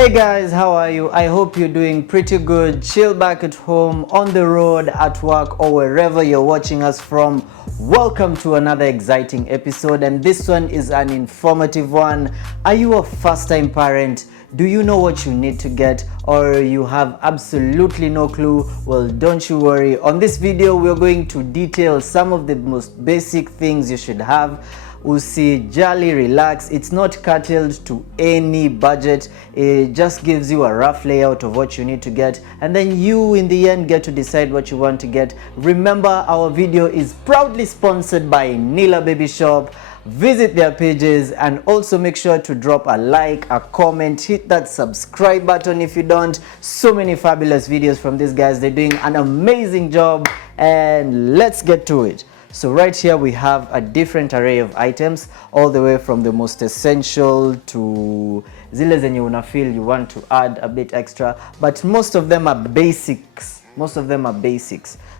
Hey guys, how are you? I hope you're doing pretty good. Chill back at home, on the road, at work, or wherever you're watching us from. Welcome to another exciting episode, and this one is an informative one. Are you a first-time parent? Do you know what you need to get, or you have absolutely no clue? Well, don't you worry. On this video, we're going to detail some of the most basic things you should have. Usijali, relax. It's not curtailed to any budget. It just gives you a rough layout of what you need to get, and then you in the end get to decide what you want to get. Remember, our video is proudly sponsored by Nilababyshop. Visit their pages and also make sure to drop a like, a comment, hit that subscribe button if you don't. So many fabulous videos from these guys. They're doing an amazing job, and let's get to it. So right here we have a different array of items, all the way from the most essential to zile zenye una feel you want to add a bit extra, but most of them are basics.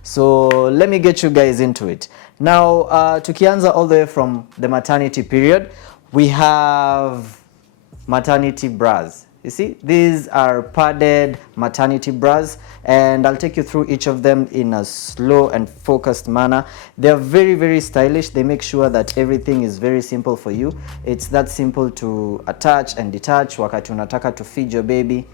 So let me get you guys into it. Now tukianza all the way from the maternity period, we have maternity bras. You see, these are padded maternity bras, and I'll take you through each of them in a slow and focused manner. They're very, very stylish. They make sure that everything is very simple for you. It's that simple to attach and detach wakati unataka to feed your baby.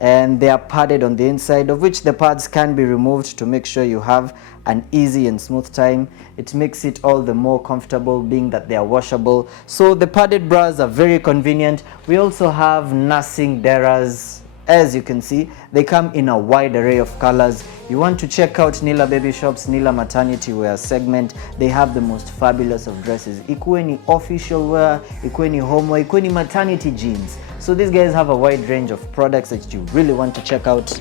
And they are padded on the inside, of which the pads can be removed to make sure you have an easy and smooth time. It makes it all the more comfortable, being that they are washable. So the padded bras are very convenient. We also have nursing deras. As you can see, they come in a wide array of colors. You want to check out Nilababyshop's Nila maternity wear segment. They have the most fabulous of dresses. Ikuwe ni official wear, ikuwe ni home wear, ikuwe ni maternity jeans. So these guys have a wide range of products that you really want to check out.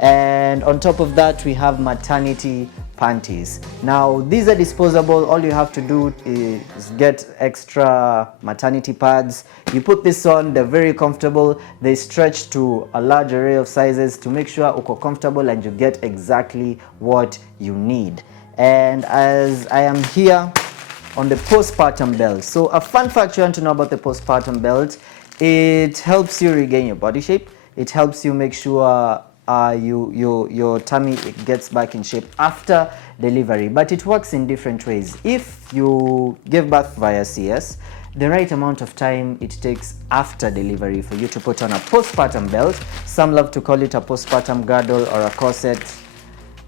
And on top of that, we have maternity panties. Now these are disposable. All you have to do is get extra maternity pads. You put this on, they're very comfortable. They stretch to a large array of sizes to make sure uko comfortable and you get exactly what you need. And as I am here on the postpartum belt, so a fun fact you want to know about the postpartum belt: it helps you regain your body shape. It helps you make sure your tummy gets back in shape after delivery, but it works in different ways. If you give birth via CS, the right amount of time it takes after delivery for you to put on a postpartum belt, some love to call it a postpartum girdle or a corset,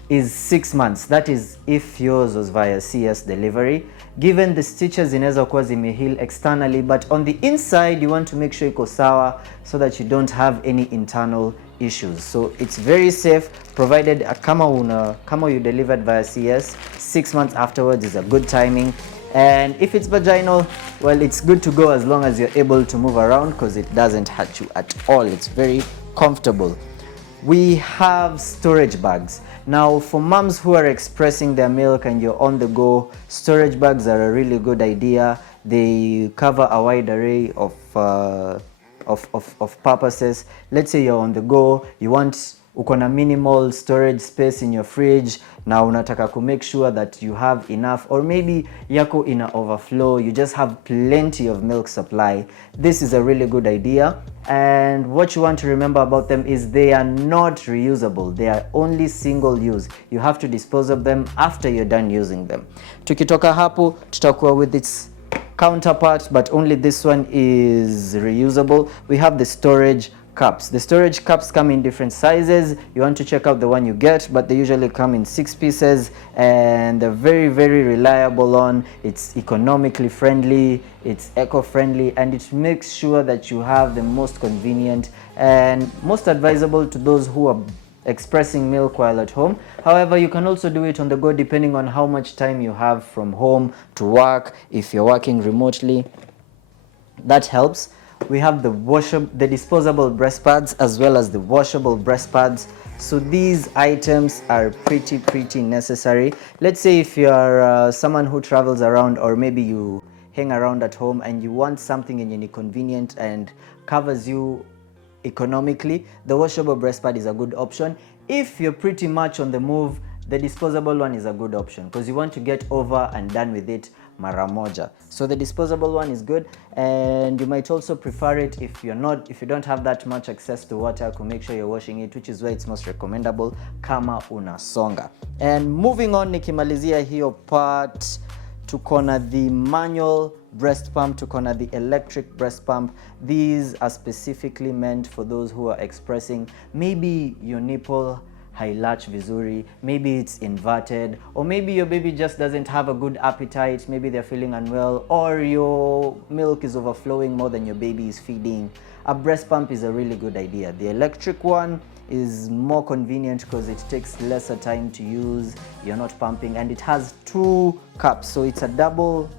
is 6 months. That is if yours was via CS delivery. Given the stitches inaweza kuwa zimeheal externally, but on the inside you want to make sure iko sawa so that you don't have any internal issues. So it's very safe, provided kama you delivered via CS, 6 months afterwards is a good timing. And if it's vaginal, well, it's good to go as long as you're able to move around, because it doesn't hurt you at all. It's very comfortable. We have storage bags. Now for moms who are expressing their milk and you're on the go, storage bags are a really good idea. They cover a wide array of purposes. Let's say you're on the go, you want uko na minimal storage space in your fridge, na unataka to make sure that you have enough, or maybe yako ina overflow, you just have plenty of milk supply. This is a really good idea. And what you want to remember about them is they are not reusable. They are only single use. You have to dispose of them after you're done using them. Tukitoka hapo tutakuwa with its counterpart, but only this one is reusable. We have the storage cups. The storage cups come in different sizes. You want to check out the one you get, but they usually come in 6 pieces, and they're very, very reliable on. It's economically friendly, it's eco-friendly, and it makes sure that you have the most convenient and most advisable to those who are expressing milk while at home. However, you can also do it on the go depending on how much time you have from home to work. If you're working remotely, that helps. We have the disposable breast pads as well as the washable breast pads. So these items are pretty necessary. Let's say if you're someone who travels around, or maybe you hang around at home and you want something in convenient and covers you economically, the washable breast pad is a good option. If you're pretty much on the move, the disposable one is a good option because you want to get over and done with it mara moja. So the disposable one is good, and you might also prefer it if you don't have that much access to water, to make sure you're washing it, which is why it's most recommendable kama unasonga. And moving on, nikimalizia hiyo part, tuko na the manual breast pump, tuko na the electric breast pump. These are specifically meant for those who are expressing maybe your nipple hailatch vizuri, maybe it's inverted, or maybe your baby just doesn't have a good appetite, maybe they're feeling unwell, or your milk is overflowing more than your baby is feeding. A breast pump is a really good idea. The electric one is more convenient because it takes lesser time to use, you're not pumping, and it has 2 cups, so it's a double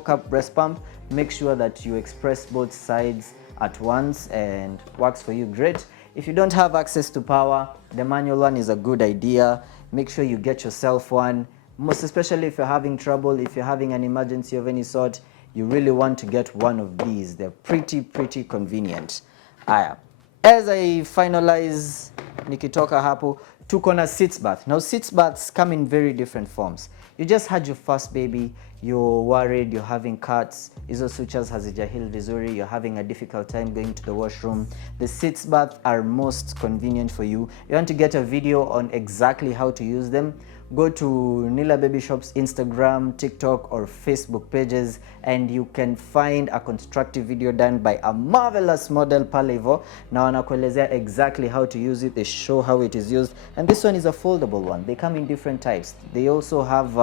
cup breast pump. Make sure that you express both sides at once, and works for you great. If you don't have access to power, the manual one is a good idea. Make sure you get yourself one, most especially if you're having trouble, if you're having an emergency of any sort, you really want to get one of these. They're pretty convenient. Aya, as I finalize, nikitoka hapo, tuko na sitz bath. Now sitz baths come in very different forms. You just had your first baby, you're worried, you're having cuts, hizo sutures hazijahil vizuri, you're having a difficult time going to the washroom. The sitz bath are most convenient for you. You want to get a video on exactly how to use them, go to Nilababyshop's Instagram, TikTok or Facebook pages, and you can find a constructive video done by a marvelous model pale hivo, na wanakuelezea exactly how to use it. They show how it is used, and this one is a foldable one. They come in different types. They also have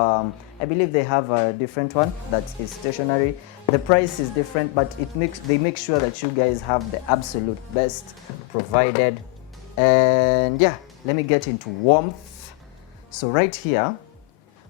I believe they have a different one that is stationary. The price is different, but they make sure that you guys have the absolute best provided. And yeah, let me get into warmth. So right here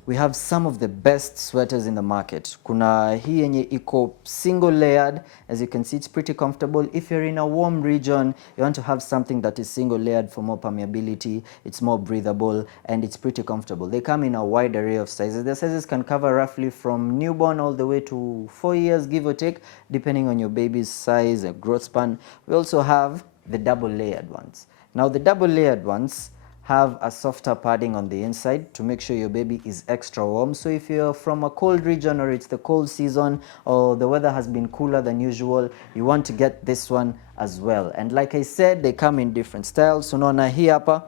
we have some of the best sweaters in the market. Kuna hii yenye iko single layered. As you can see, it's pretty comfortable. If you're in a warm region, you want to have something that is single layered for more permeability. It's more breathable and it's pretty comfortable. They come in a wide array of sizes. The sizes can cover roughly from newborn all the way to 4 years, give or take, depending on your baby's size and growth span. We also have the double layered ones. Now the double layered ones have a softer padding on the inside to make sure your baby is extra warm. So if you're from a cold region, or it's the cold season, or the weather has been cooler than usual, you want to get this one as well. And like I said, they come in different styles. So unaona hii hapa,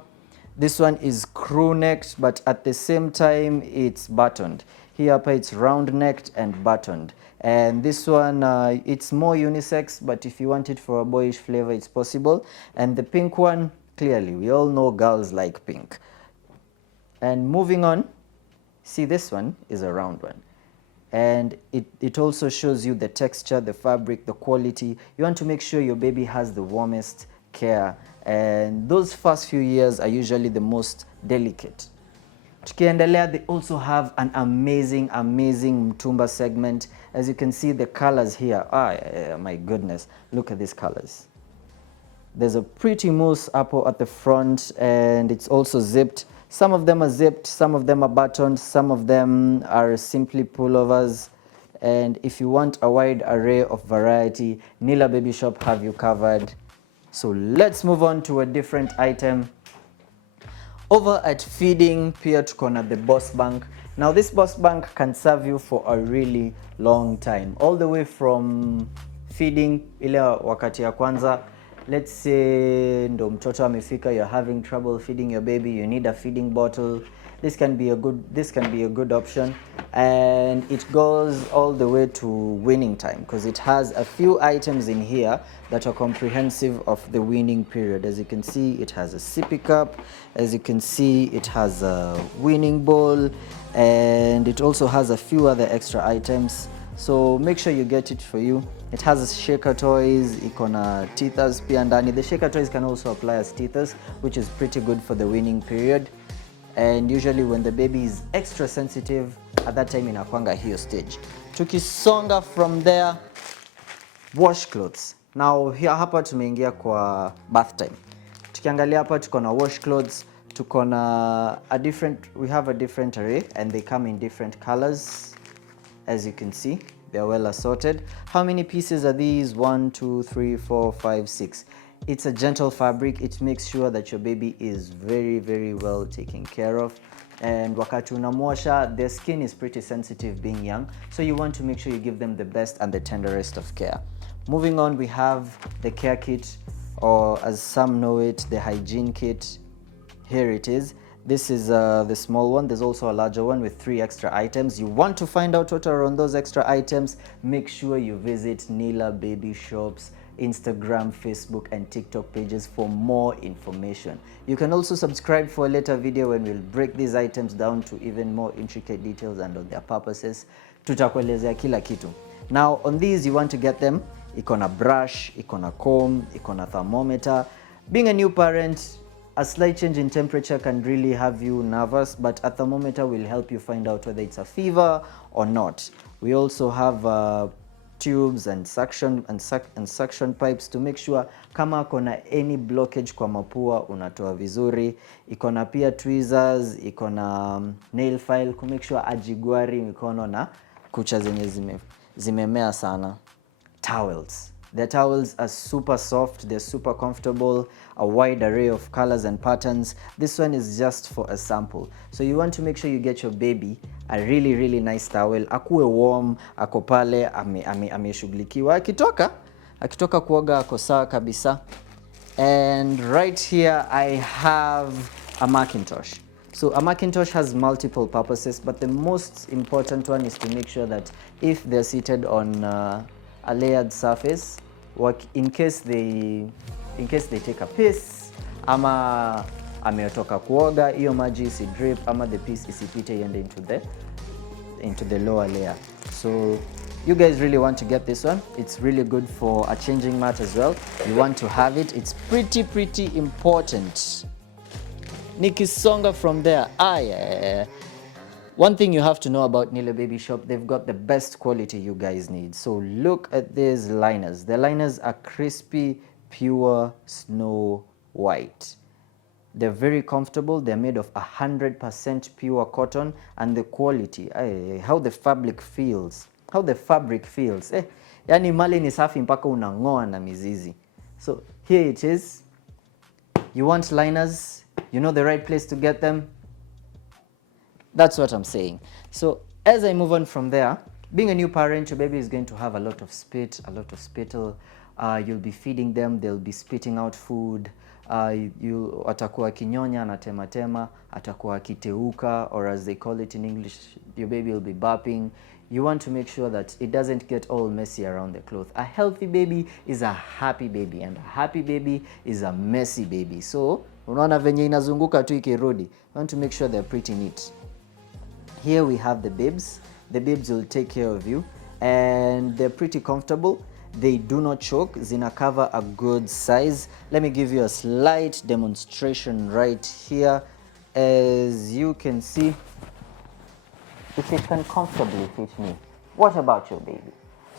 this one is crew necked, but at the same time it's buttoned. Hii hapa it's round necked and buttoned. And this one, it's more unisex, but if you want it for a boyish flavor, it's possible. And the pink one, clearly, we all know girls like pink. And moving on, see, this one is a round one. And it also shows you the texture, the fabric, the quality. You want to make sure your baby has the warmest care. And those first few years are usually the most delicate. Tukiendelea, they also have an amazing mtumba segment. As you can see, the colors here, my goodness, look at these colors. There's a pretty mousse apple at the front, and it's also zipped. Some of them are zipped, some of them are buttoned, some of them are simply pullovers. And if you want a wide array of variety, Nilababyshop have you covered. So let's move on to a different item. Over at feeding, pia tuko na the Boss Bank. Now this Boss Bank can serve you for a really long time, all the way from feeding ile wakati ya kwanza. Let's say ndo mtoto amefika, you're having trouble feeding your baby, you need a feeding bottle. This can be a good option, and it goes all the way to weaning time, because it has a few items in here that are comprehensive of the weaning period. As you can see, it has a sippy cup. As you can see, it has a weaning bowl, and it also has a few other extra items. So make sure you get it for you. It has shaker toys, iko na teethers pia ndani. The shaker toys can also apply as teethers, which is pretty good for the weaning period. And usually when the baby is extra sensitive, at that time inakwanga hiyo stage. Tukisonga from there, wash clothes. Now here hapa tumeingia kwa bath time. Tukiangalia hapa tuko na wash clothes, tuko na we have a different array, and they come in different colors. As you can see, they are well assorted. How many pieces are these? 1, 2, 3, 4, 5, 6. It's a gentle fabric. It makes sure that your baby is very well taken care of. and wakati unamwosha, their skin is pretty sensitive being young, so you want to make sure you give them the best and the tenderest of care. Moving on, we have the care kit, or as some know it, the hygiene kit. Here it is. This is the small one. There's also a larger one with 3 extra items. You want to find out what are on those extra items, make sure you visit Nilababyshop's Instagram, Facebook and TikTok pages for more information. You can also subscribe for a later video when we'll break these items down to even more intricate details and on their purposes. Tutakuelezea kila kitu. Now on these, you want to get them, iko na brush, iko na comb, iko na thermometer. Being a new parent, a slight change in temperature can really have you nervous, but a thermometer will help you find out whether it's a fever or not. We also have tubes and suction pipes to make sure kama kona any blockage kwa mapua unatoa vizuri. Iko na pia tweezers, iko na nail file to make sure ajigwari mikono na kucha zenye zimemea sana. Towels. The towels are super soft, they're super comfortable, a wide array of colors and patterns. This one is just for a sample. So you want to make sure you get your baby a really nice towel. Akuwe warm, ako pale, ameshughulikiwa. Akitoka kuoga ako sawa kabisa. And right here I have a Macintosh. So a Macintosh has multiple purposes, but the most important one is to make sure that if they're seated on a layered surface, in case they take a piss, ama ametoka kuoga, hiyo maji isi drip, ama the piss isipite iende into the lower layer. So you guys really want to get this one. It's really good for a changing mat as well. You want to have it. It's pretty important. Nikisonga from there. Yeah. One thing you have to know about Nilababyshop, they've got the best quality you guys need. So look at these liners. The liners are crispy, pure snow white. They're very comfortable. They're made of 100% pure cotton, and the quality, how the fabric feels. Yani mali ni safi mpaka unangoa na mizizi. So here it is. You want liners, you know the right place to get them. That's what I'm saying. So as I move on from there, being a new parent, your baby is going to have a lot of spit, a lot of spittle. You'll be feeding them, they'll be spitting out food. Atakuwa kinyonya na tema, atakuwa kiteuka, or as they call it in English, your baby will be burping. You want to make sure that it doesn't get all messy around the cloth. A healthy baby is a happy baby, and a happy baby is a messy baby. So, unaona venye inazunguka tu ikirudi. You want to make sure they're pretty neat. Here we have the bibs. The bibs will take care of you, and they're pretty comfortable. They do not choke. Zina cover a good size. Let me give you a slight demonstration right here. As you can see, if it can comfortably fit me. What about your baby?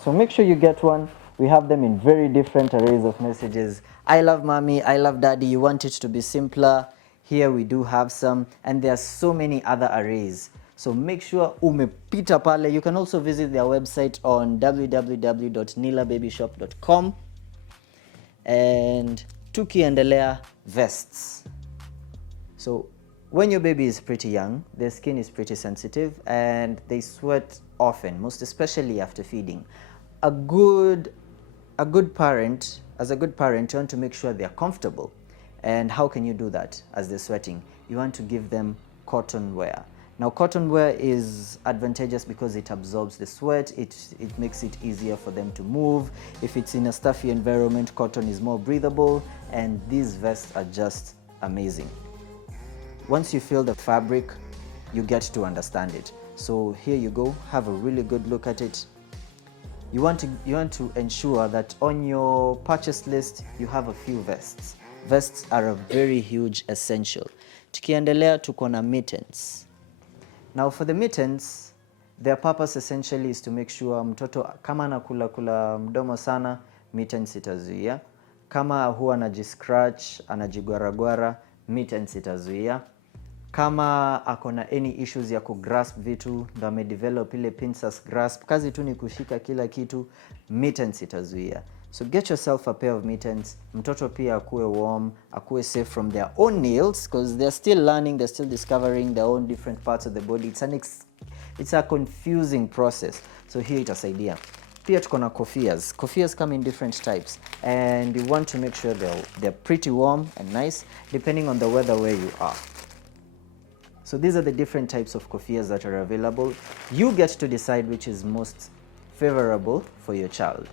So make sure you get one. We have them in very different arrays of messages. I love mommy, I love daddy. You want it to be simpler. Here we do have some, and there are so many other arrays. So make sure umepita pale. You can also visit their website on www.nilababyshop.com. And tukiendelea, vests. So when your baby is pretty young, their skin is pretty sensitive and they sweat often, most especially after feeding. As a good parent, you want to make sure they're comfortable. And how can you do that as they're sweating? You want to give them cotton wear. Now, cotton wear is advantageous because it absorbs the sweat, it makes it easier for them to move. If it's in a stuffy environment, cotton is more breathable, and these vests are just amazing. Once you feel the fabric, you get to understand it. So here you go, have a really good look at it. You want to ensure that on your purchase list, you have a few vests. Vests are a very huge essential. Tukiendelea tuko na mittens. Now for the mittens, their purpose essentially is to make sure mtoto kama anakula mdomo sana, mittens itazuia. Kama huwa anajiscratch, anajigwaragwara, mittens itazuia. Kama akona any issues ya kugrasp vitu, ndo amedevelop ile pincers grasp, kazi tu ni kushika kila kitu, mittens itazuia. So get yourself a pair of mittens. Mtoto pia akue warm, akue safe from their own nails, because they're still learning, they're still discovering their own different parts of the body. It's a confusing process. So here itasaidia. Pia tuko na kofias. Kofias come in different types, and you want to make sure they're pretty warm and nice depending on the weather where you are. So these are the different types of kofias that are available. You get to decide which is most favorable for your child.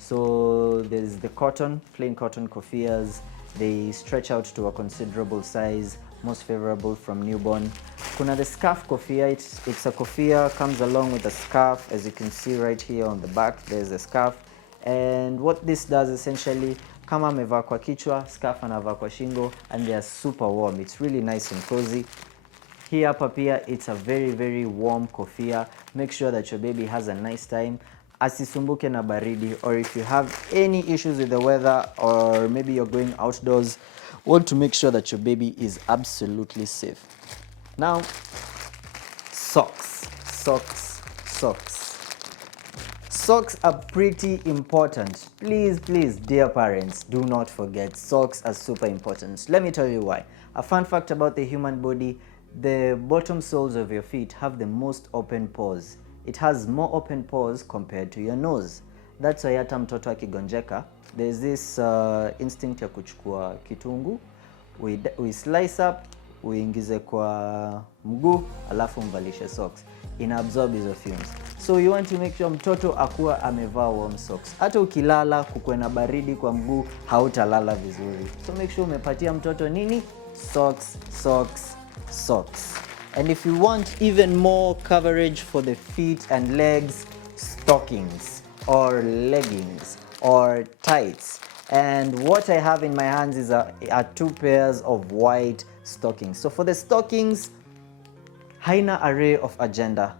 So there's the cotton, plain cotton kofias. They stretch out to a considerable size, most favorable from newborn. Kuna the scarf kofia. It's a kofia, comes along with a scarf. As you can see right here on the back, there's a scarf. And what this does essentially, kama amevaa kwa kichwa, scarf anavaa kwa shingo, and they are super warm. It's really nice and cozy. Hii hapa pia, it's a very very warm kofia. Make sure that your baby has a nice time, asisumbuke na baridi, or if you have any issues with the weather, or maybe you're going outdoors, want to make sure that your baby is absolutely safe. Now, socks. Socks are pretty important. Please, dear parents, do not forget, socks are super important. Let me tell you why. A fun fact about the human body: the bottom soles of your feet have the most open pores. It has more open pores compared to your nose. That's why hata mtoto akigonjeka, there's this instinct ya kuchukua kitungu, we slice up, uingize kwa mguu, alafu mvalishe socks. Ina absorb hizo fumes. So you want to make sure mtoto akuwa amevaa warm socks. Hata ukilala kukuwe na baridi kwa mguu, hautalala vizuri. So make sure umepatia mtoto nini? Socks. And if you want even more coverage for the feet and legs, stockings or leggings or tights. And what I have in my hands is are 2 pairs of white stockings. So for the stockings, haina array of agenda,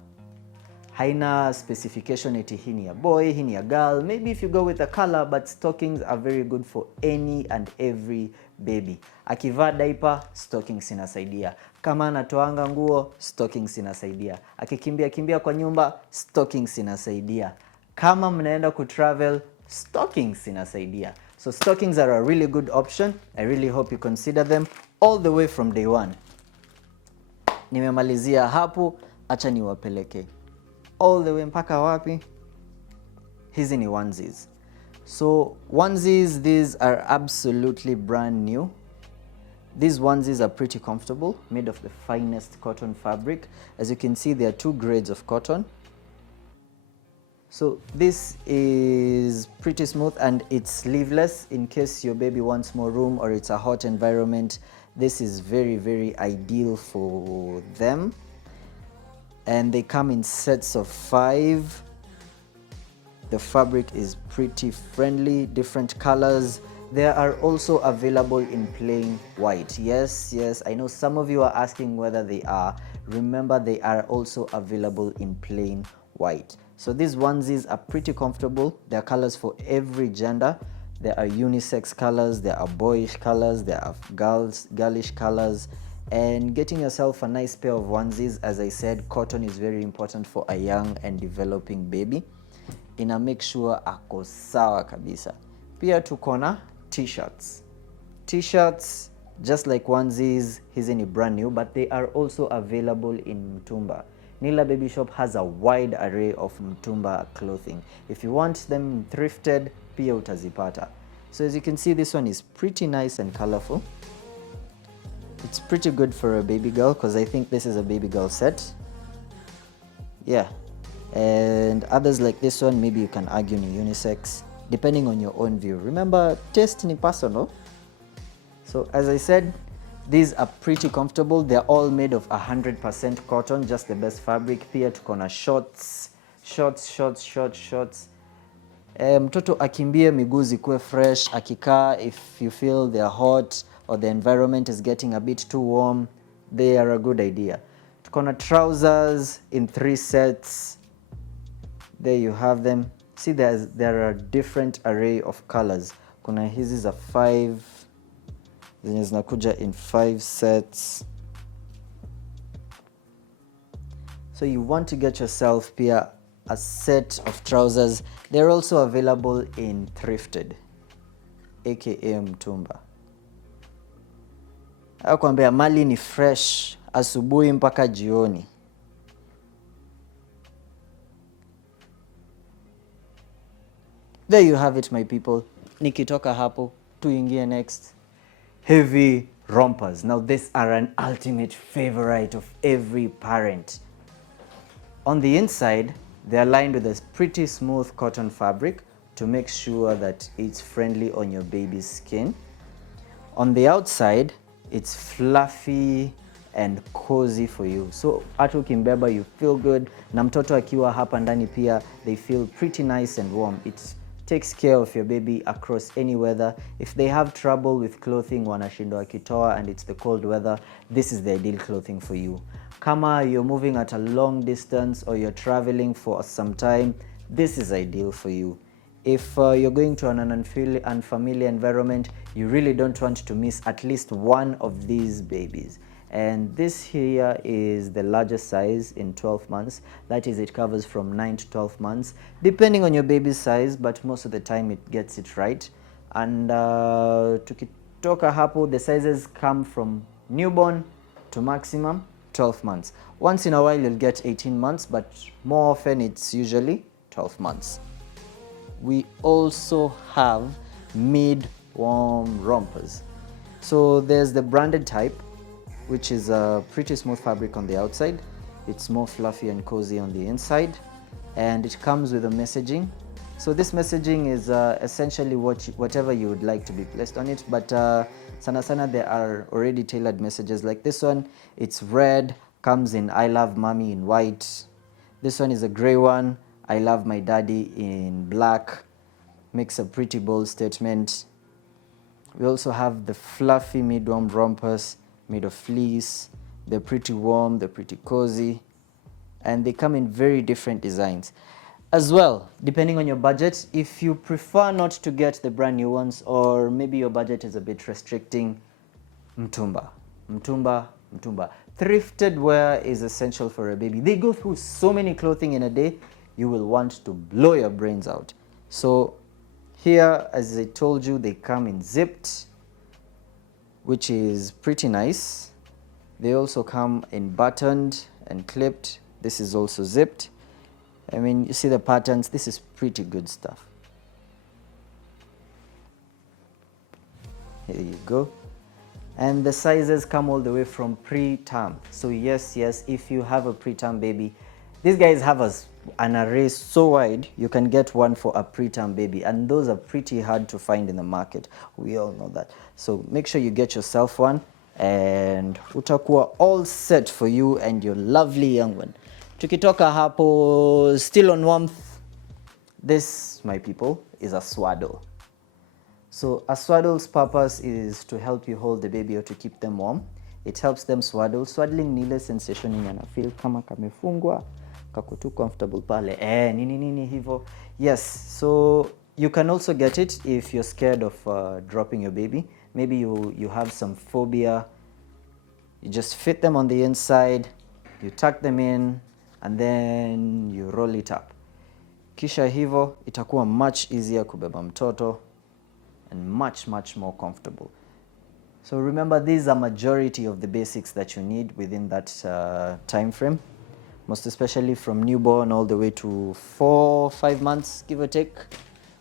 haina specification eti hii ni ya boy, hii ni ya girl. Maybe if you go with a color, but stockings are very good for any and every baby. Akivaa diaper, stockings inasaidia. Kama anatoanga nguo, stockings inasaidia. Akikimbia kwa nyumba, stockings inasaidia. Kama mnaenda kutravel, stockings inasaidia. So stockings are a really good option. I really hope you consider them all the way from day one. Nimemalizia hapo, acha niwapeleke all the way mpaka wapi? Hizi ni onesies. So onesies, these are absolutely brand new. These onesies are pretty comfortable, made of the finest cotton fabric. As you can see, there are 2 grades of cotton. So this is pretty smooth, and it's sleeveless in case your baby wants more room or it's a hot environment. This is very very ideal for them. And they come in sets of 5. The fabric is pretty friendly, different colors. They are also available in plain white. Yes, I know some of you are asking whether they are. Remember, they are also available in plain white. So these onesies are pretty comfortable. There are colors for every gender. There are unisex colors, there are boyish colors, there are girlish colors. And getting yourself a nice pair of onesies, as I said, cotton is very important for a young and developing baby. Ina make sure ako sawa kabisa. Pia tuko na t-shirts. T-shirts, just like onesies, hizi ni brand new, but they are also available in mtumba. Nilababyshop has a wide array of mtumba clothing. If you want them thrifted, pia utazipata. So as you can see, this one is pretty nice and colorful. It's pretty good for a baby girl, because I think this is a baby girl set. Yeah. And others like this one, maybe you can argue ni unisex, depending on your own view. Remember, taste ni personal. So as I said, these are pretty comfortable. They're all made of 100% cotton, just the best fabric. Pia tuko na shorts. Mtoto akimbie miguu zikuwe fresh, akikaa, if you feel they're hot or the environment is getting a bit too warm, they are a good idea. Tuko na trousers in 3 sets. There you have them. See, there are different array of colors. Kuna hizi za 5, zenye zinakuja in 5 sets. So you want to get yourself pia a set of trousers. They're also available in thrifted, aka mtumba. Akwambia mali ni fresh asubuhi mpaka jioni. There you have it, my people. Nikitoka hapo, tuingie next. Heavy rompers. Now these are an ultimate favorite of every parent. On the inside, they're lined with a pretty smooth cotton fabric to make sure that it's friendly on your baby's skin. On the outside, it's fluffy and cozy for you. So hata ukimbeba you feel good, na mtoto akiwa hapa ndani pia they feel pretty nice and warm. It takes care of your baby across any weather. If they have trouble with clothing, wanashindwa wakitoa and it's the cold weather, this is the ideal clothing for you. Kama you're moving at a long distance or you're traveling for some time, this is ideal for you. If you're going to an unfamiliar environment, you really don't want to miss at least one of these babies. And this here is the largest size in 12 months. That is, it covers from 9 to 12 months, depending on your baby's size, but most of the time it gets it right. And tukitoka hapo, the sizes come from newborn to maximum 12 months. Once in a while you'll get 18 months, but more often it's usually 12 months. We also have mid-warm rompers. So there's the branded type, which is a pretty smooth fabric on the outside. It's more fluffy and cozy on the inside, and it comes with a messaging. So this messaging is essentially whatever you would like to be placed on it, but sana sana there are already tailored messages. Like this one, it's red, comes in I love mommy in white. This one is a gray one, I love my daddy in black. Makes a pretty bold statement. We also have the fluffy mid-warm rompers made of fleece. They're pretty warm, they're pretty cozy, and they come in very different designs. As well, depending on your budget, if you prefer not to get the brand new ones, or maybe your budget is a bit restricting, mtumba. Thrifted wear is essential for a baby. They go through so many clothing in a day, you will want to blow your brains out. So here, as I told you, they come in zipped, which is pretty nice. They also come in buttoned and clipped. This is also zipped. I mean, you see the patterns. This is pretty good stuff. Here you go. And the sizes come all the way from preterm. So yes, if you have a preterm baby, these guys have an array so wide, you can get one for a preterm baby, and those are pretty hard to find in the market. We all know that. So make sure you get yourself one, and utakuwa all set for you and your lovely young one. Tukitoka hapo, still on warmth, this, my people, is a swaddle. So a swaddle's purpose is to help you hold the baby or to keep them warm. It helps them swaddle. Swaddling ni ile sensation yenye ana feel kama kamefungwa, kako too comfortable pale. Nini hivo. Yes, so you can also get it if you're scared of dropping your baby. Maybe you have some phobia. You just fit them on the inside, you tuck them in, and then you roll it up. Kisha hivo, itakuwa much easier kubeba mtoto and much more comfortable. So remember, these are majority of the basics that you need within that time frame, most especially from newborn all the way to 4-5 months, give or take.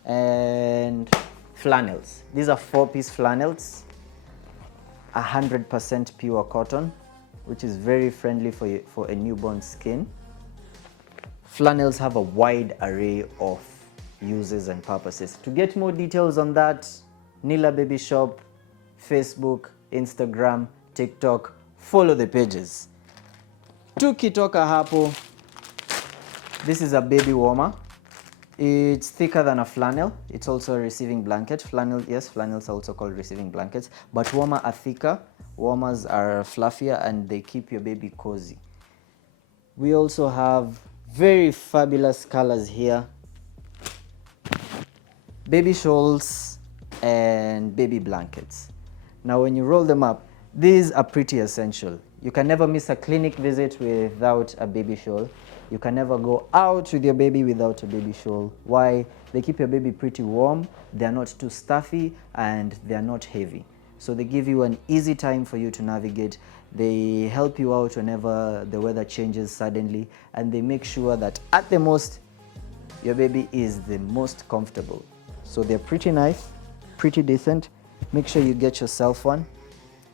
And flannels. These are 4-piece flannels, 100% pure cotton, which is very friendly for a newborn skin. Flannels have a wide array of uses and purposes. To get more details on that, Nilababyshop, Facebook, Instagram, TikTok, follow the pages. Tukitoka hapo, this is a baby warmer. It's thicker than a flannel. It's also a receiving blanket. Flannels are also called receiving blankets, but warmer are thicker. Warmers are fluffier and they keep your baby cozy. We also have very fabulous colors here. Baby shawls and baby blankets. Now when you roll them up, these are pretty essential. You can never miss a clinic visit without a baby shawl. You can never go out with your baby without a baby shawl. Why? They keep your baby pretty warm, they're not too stuffy, and they're not heavy. So they give you an easy time for you to navigate. They help you out whenever the weather changes suddenly, and they make sure that at the most, your baby is the most comfortable. So they're pretty nice, pretty decent. Make sure you get yourself one.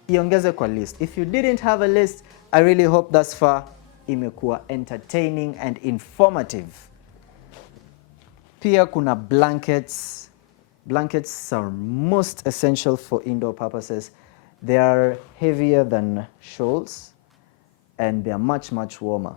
Iongeze kwa list. If you didn't have a list, I really hope thus far imekuwa entertaining and informative. Pia kuna blankets. Blankets are most essential for indoor purposes. They are heavier than shawls and they are much, much warmer.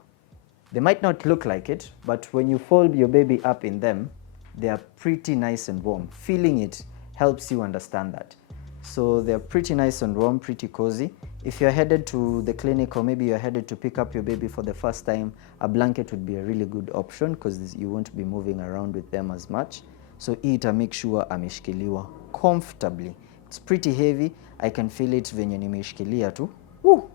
They might not look like it, but when you fold your baby up in them, they are pretty nice and warm. Feeling it helps you understand that. So they're pretty nice and warm, pretty cozy. If you're headed to the clinic or maybe you're headed to pick up your baby for the first time, a blanket would be a really good option because you won't be moving around with them as much. So make sure ameshikiliwa comfortably. It's pretty heavy. I can feel it venye nimeshikilia tu. Woo!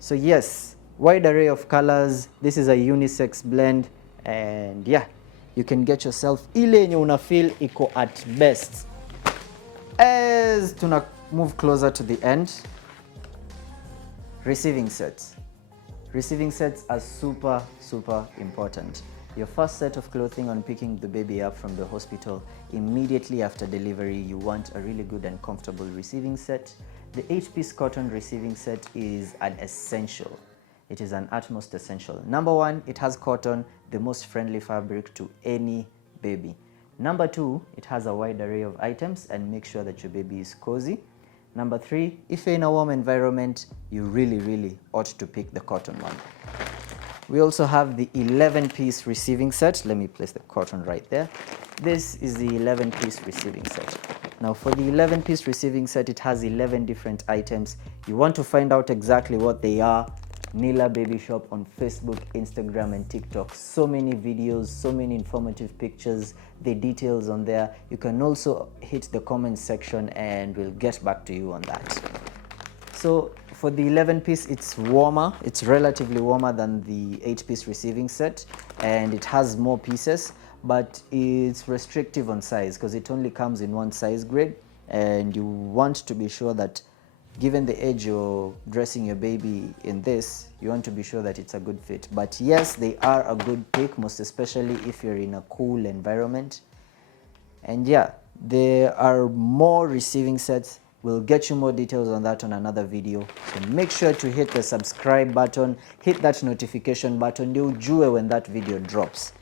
So yes, wide array of colors. This is a unisex blend, and yeah, you can get yourself ile yenye una feel iko at best. As tuna move closer to the end, receiving sets. Receiving sets are super, super important. Your first set of clothing on picking the baby up from the hospital, immediately after delivery, you want a really good and comfortable receiving set. The 8-piece cotton receiving set is an essential. It is an utmost essential. Number one, it has cotton, the most friendly fabric to any baby. Number two, it has a wide array of items and make sure that your baby is cozy. Number three, if you're in a warm environment, you really ought to pick the cotton one. We also have the 11-piece receiving set. Let me place the cotton right there. This is the 11-piece receiving set. Now for the 11-piece receiving set, it has 11 different items. You want to find out exactly what they are, Nilababyshop on Facebook, Instagram, and TikTok. So many videos, so many informative pictures, the details on there. You can also hit the comment section and we'll get back to you on that. So for the 11-piece, it's warmer. It's relatively warmer than the 8-piece receiving set, and it has more pieces, but it's restrictive on size because it only comes in one size grade, and you want to be sure that given the age you're dressing your baby in this, you want to be sure that it's a good fit. But yes, they are a good pick, most especially if you're in a cool environment. And yeah, there are more receiving sets. We'll get you more details on that on another video. So make sure to hit the subscribe button, hit that notification button, ndio ujue when that video drops.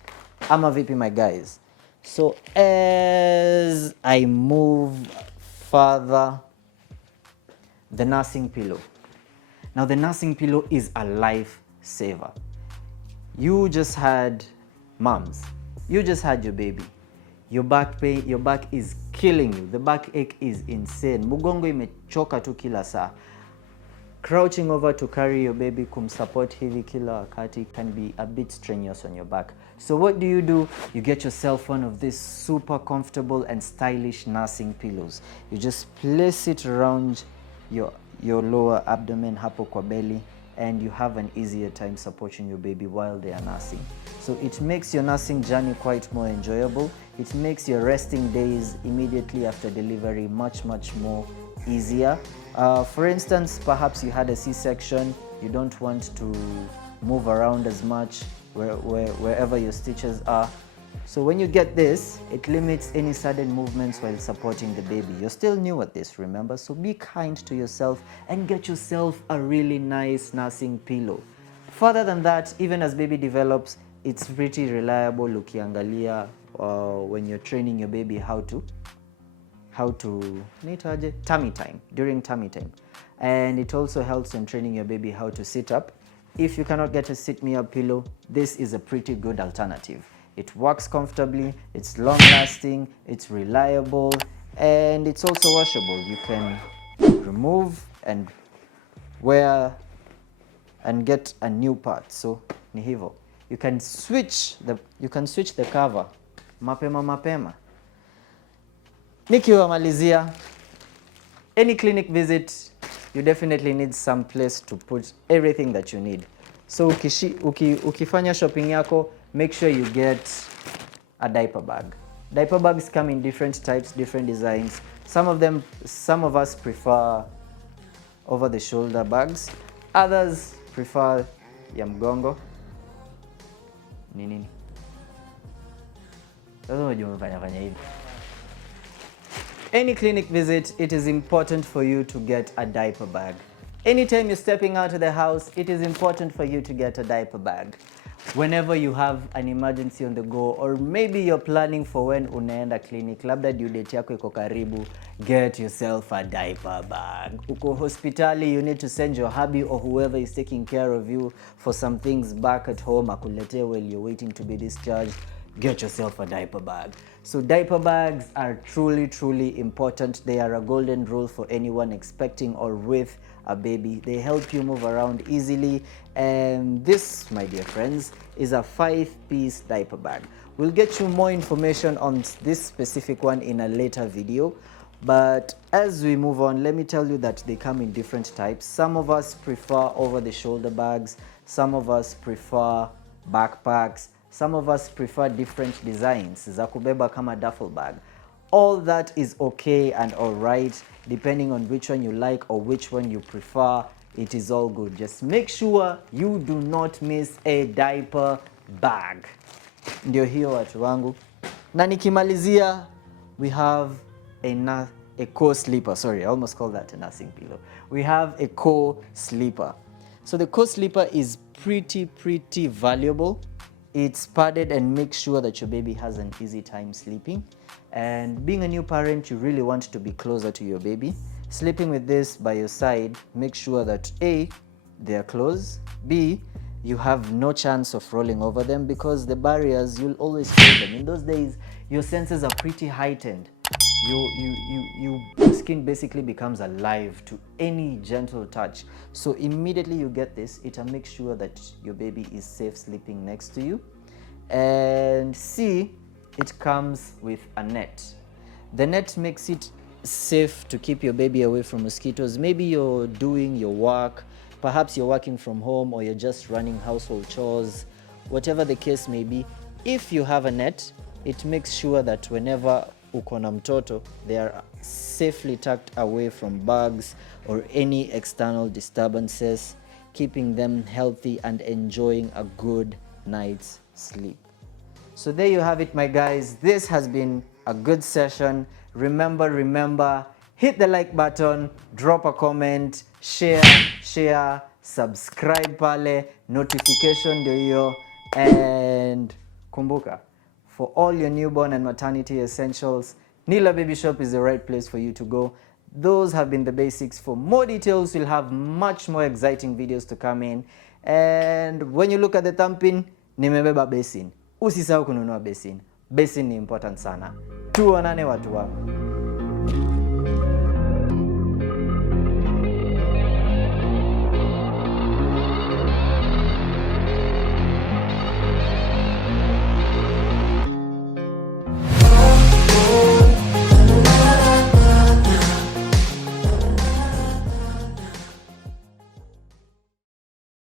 Ama vipi my guys? So as I move further, the nursing pillow. Now the nursing pillow is a lifesaver. You just had moms. You just had your baby. Your back pain, your back is killing you. The backache is insane. Mugongo imechoka tu kila saa. Crouching over to carry your baby, kumsupport hivi kila wakati can be a bit strenuous on your back. So what do? You get yourself one of these super comfortable and stylish nursing pillows. You just place it around your lower abdomen, hapo kwa belly, and you have an easier time supporting your baby while they are nursing. So it makes your nursing journey quite more enjoyable. It makes your resting days immediately after delivery much more easier. For instance, perhaps you had a C-section, you don't want to move around as much wherever your stitches are. So when you get this, it limits any sudden movements while supporting the baby. You're still new at this, remember? So be kind to yourself and get yourself a really nice nursing pillow. Further than that, even as baby develops, it's pretty reliable. Ukiangalia when you're training your baby how to tummy time, during tummy time. And it also helps in training your baby how to sit up. If you cannot get a sit-me-up pillow, this is a pretty good alternative. It works comfortably, it's long-lasting, it's reliable, and it's also washable. You can remove and wear and get a new part. So ni hivyo. You can switch the cover mapema. Nikiwamalizia, any clinic visit, you definitely need some place to put everything that you need. So ukifanya shopping yako, make sure you get a diaper bag. Diaper bags come in different types, different designs. Some of us prefer over the shoulder bags. Others prefer ya mgongo. Nini? Any clinic visit, it is important for you to get a diaper bag. Anytime you're stepping out of the house, it is important for you to get a diaper bag. Whenever you have an emergency on the go, or maybe you're planning for when unaenda clinic, labda due date yako iko karibu, get yourself a diaper bag. Uko hospitali, you need to send your hubby or whoever is taking care of you for some things back at home, akulete while you're waiting to be discharged. Get yourself a diaper bag. So diaper bags are truly important. They are a golden rule for anyone expecting or with a baby. They help you move around easily, and this, my dear friends, is a 5-piece diaper bag. We'll get you more information on this specific one in a later video, but as we move on, let me tell you that they come in different types. Some of us prefer over-the-shoulder bags, some of us prefer backpacks, some of us prefer different designs za kubeba kama duffel bag. All that is okay and all right, depending on which one you like or which one you prefer. It is all good. Just make sure you do not miss a diaper bag. Ndio hiyo watu wangu. Na nikimalizia, we have a co-sleeper. Sorry, I almost called that a nursing pillow. We have a co-sleeper. So the co-sleeper is pretty valuable. It's padded and makes sure that your baby has an easy time sleeping. And being a new parent, you really want to be closer to your baby. Sleeping with this by your side, make sure that A, they are close, B, you have no chance of rolling over them, because the barriers, you'll always feel them. In those days, your senses are pretty heightened. Your skin basically becomes alive to any gentle touch. So immediately you get this, it'll make sure that your baby is safe sleeping next to you. And C, it comes with a net. The net makes it safe to keep your baby away from mosquitoes. Maybe you're doing your work, perhaps you're working from home, or you're just running household chores, whatever the case may be. If you have a net, it makes sure that whenever uko na mtoto, they are safely tucked away from bugs or any external disturbances, keeping them healthy and enjoying a good night's sleep. So there you have it, my guys. This has been a good session. Remember, hit the like button, drop a comment, share, subscribe pale, notification ndio hiyo, and kumbuka, for all your newborn and maternity essentials, Nilababyshop is the right place for you to go. Those have been the basics. For more details, we'll have much more exciting videos to come in. And when you look at the thumbpin, nimebeba basin. Usisahau kununua basin. Basin ni important sana. Tuonane watu wangu.